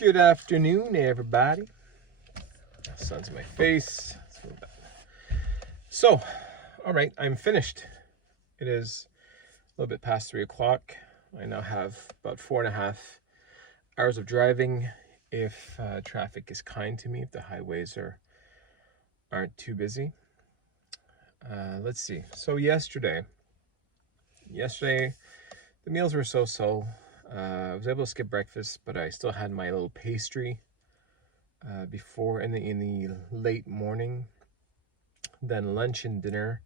Good afternoon, everybody. Sun's in my face. So, all right, I'm finished. It is a little bit past 3 o'clock. I now have about 4.5 hours of driving if traffic is kind to me, if the highways aren't too busy. Let's see. So yesterday, the meals were so-so. I was able to skip breakfast, but I still had my little pastry before in the late morning. Then lunch and dinner,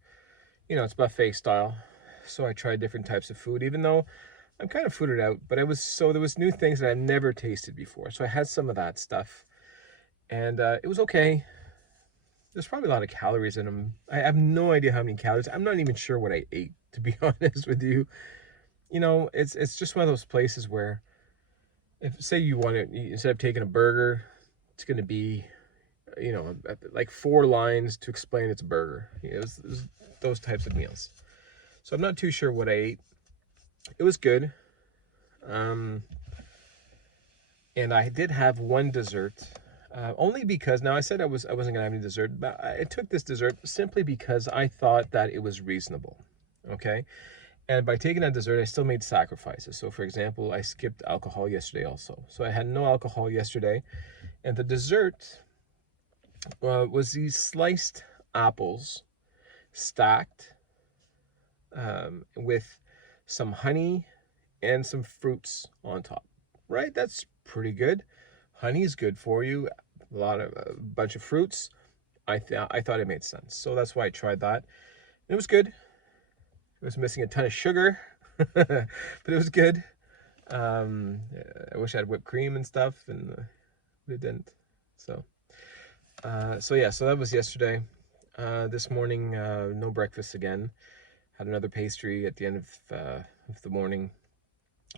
it's buffet style. So I tried different types of food, even though I'm kind of fooded out. But there was new things that I've never tasted before. So I had some of that stuff, and it was okay. There's probably a lot of calories in them. I have no idea how many calories. I'm not even sure what I ate, to be honest with you. It's just one of those places where, if say you want to, instead of taking a burger, it's going to be, like 4 lines to explain it's a burger. It was those types of meals. So I'm not too sure what I ate. It was good. And I did have one dessert, only because, now I said I wasn't gonna have any dessert, but I took this dessert simply because I thought that it was reasonable. Okay. And by taking that dessert, I still made sacrifices. So for example, I skipped alcohol yesterday also. So I had no alcohol yesterday. And the dessert was these sliced apples stacked with some honey and some fruits on top. Right? That's pretty good. Honey is good for you. A bunch of fruits. I thought it made sense. So that's why I tried that. It was good. It was missing a ton of sugar, but it was good. I wish I had whipped cream and stuff, but it didn't. So that was yesterday. This morning, no breakfast again. Had another pastry at the end of the morning,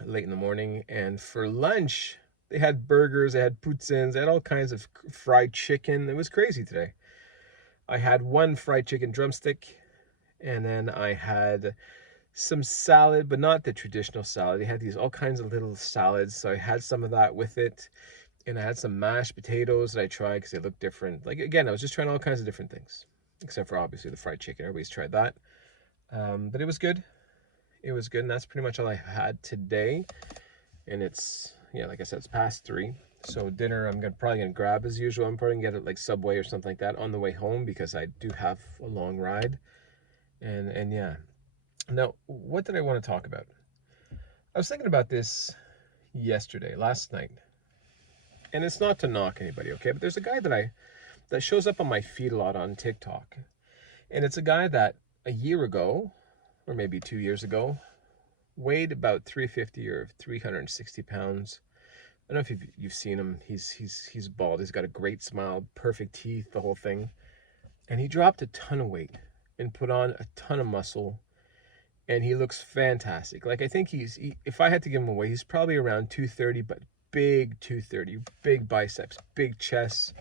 late in the morning. And for lunch, they had burgers, they had poutines, they had all kinds of fried chicken. It was crazy today. I had one fried chicken drumstick, and then I had some salad, but not the traditional salad. They had these all kinds of little salads, so I had some of that with it. And I had some mashed potatoes that I tried because they looked different. Like, again, I was just trying all kinds of different things, except for obviously the fried chicken. Everybody's tried that. But it was good. It was good, and that's pretty much all I had today. And it's, like I said, it's past 3. So dinner, I'm probably gonna grab as usual. I'm probably gonna get it like Subway or something like that on the way home because I do have a long ride. And yeah. Now, what did I want to talk about? I was thinking about this last night. And it's not to knock anybody, okay? But there's a guy that shows up on my feed a lot on TikTok. And it's a guy that a year ago, or maybe 2 years ago, weighed about 350 or 360 pounds. I don't know if you've seen him. He's bald. He's got a great smile, perfect teeth, the whole thing. And he dropped a ton of weight and put on a ton of muscle. And he looks fantastic. Like, I think if I had to give him away, he's probably around 230, but big 230, big biceps, big chest.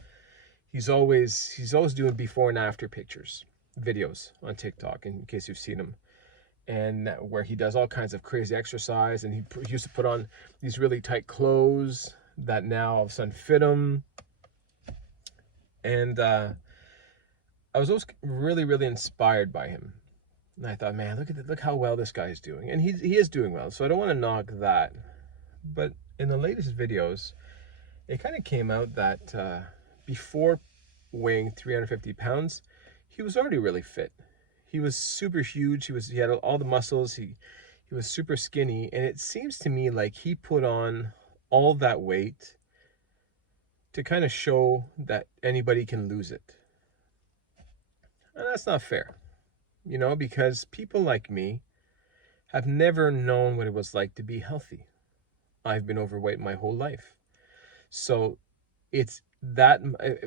He's always doing before and after pictures, videos on TikTok, in case you've seen him. And where he does all kinds of crazy exercise, and he used to put on these really tight clothes that now all of a sudden fit him. And I was always really, really inspired by him. And I thought, man, look how well this guy is doing. And he is doing well, so I don't want to knock that. But in the latest videos, it kind of came out that before weighing 350 pounds, he was already really fit. He was super huge. He had all the muscles. He was super skinny. And it seems to me like he put on all that weight to kind of show that anybody can lose it. And that's not fair. Because people like me have never known what it was like to be healthy. I've been overweight my whole life. So it's that,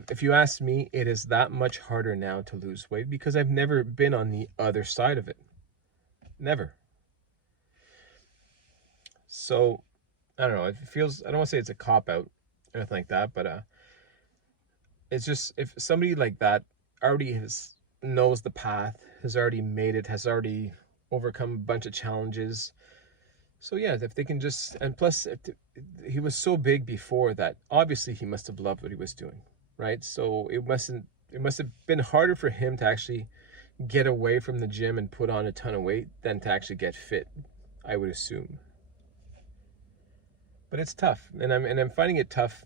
if you ask me, it is that much harder now to lose weight because I've never been on the other side of it. Never. So, I don't know, I don't want to say it's a cop-out or anything like that, but it's just, if somebody like that already knows the path, has already made it, has already overcome a bunch of challenges, So yeah, if they can just, and plus he was so big before that obviously he must have loved what he was doing, right? So it must have been harder for him to actually get away from the gym and put on a ton of weight than to actually get fit, I would assume. But it's tough, and I'm finding it tough.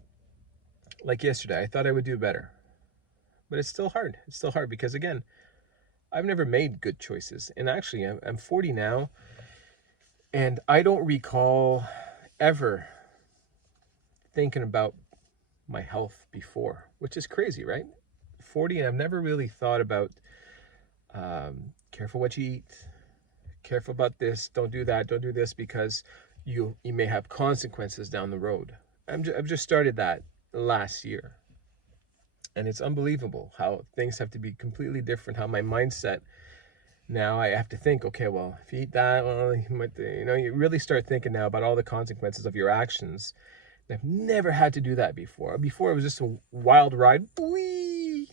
Like yesterday, I thought I would do better, but it's still hard. It's still hard because again, I've never made good choices, and actually, I'm 40 now, and I don't recall ever thinking about my health before, which is crazy, right? 40, and I've never really thought about careful what you eat, careful about this, don't do that, don't do this, because you may have consequences down the road. I've just started that last year, and it's unbelievable how things have to be completely different. How my mindset now, I have to think, okay, well, if you eat that, well, you might, you really start thinking now about all the consequences of your actions. And I've never had to do that before. Before it was just a wild ride, whee!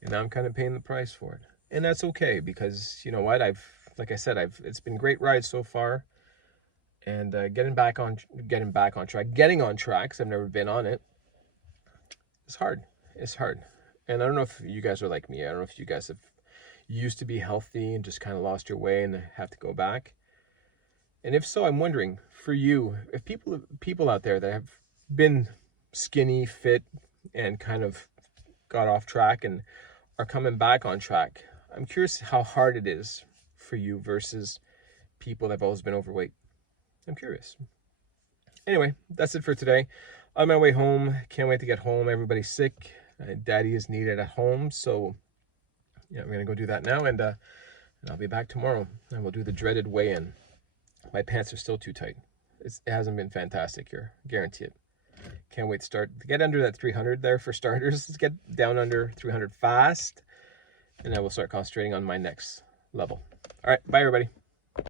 And now I'm kind of paying the price for it, and that's okay because you know what? Like I said, it's been great ride so far, and getting on track, getting on track, because I've never been on it. It's hard. It's hard, and I don't know if you guys are like me. I don't know if you guys have used to be healthy and just kind of lost your way and have to go back. And if so, I'm wondering for you, if people out there that have been skinny, fit, and kind of got off track and are coming back on track, I'm curious how hard it is for you versus people that have always been overweight. I'm curious. Anyway, that's it for today. On my way home, can't wait to get home. Everybody's sick. Daddy is needed at home, so yeah, I'm gonna go do that now, and I'll be back tomorrow, and we'll do the dreaded weigh-in. My pants are still too tight. It hasn't been fantastic here, guarantee it. Can't wait to get under that 300 there for starters. Let's get down under 300 fast, and I will start concentrating on my next level. All right, bye everybody.